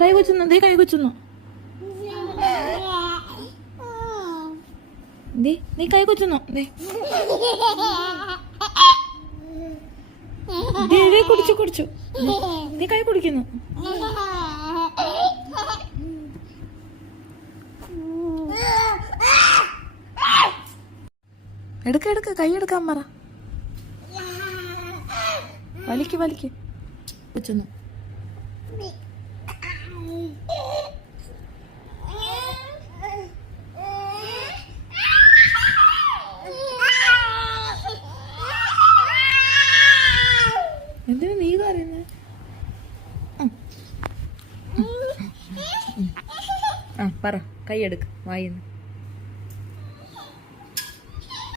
കൈ കൊച്ചുന്നു, ദേ കൈ കൊച്ചുന്നു, നീ കൈ കൊച്ചുന്നു, കുടിച്ചു കുടിച്ചു, നീ കൈ കുടിക്കുന്നു. എടുക്ക കൈ എടുക്കാൻ പറ. വലിക്ക് വലിക്ക് കൊച്ചുന്നു. എന്തിനാ നീ കരയുന്നേ? പറ, കൈ എടുക്ക് വായിന്ന്.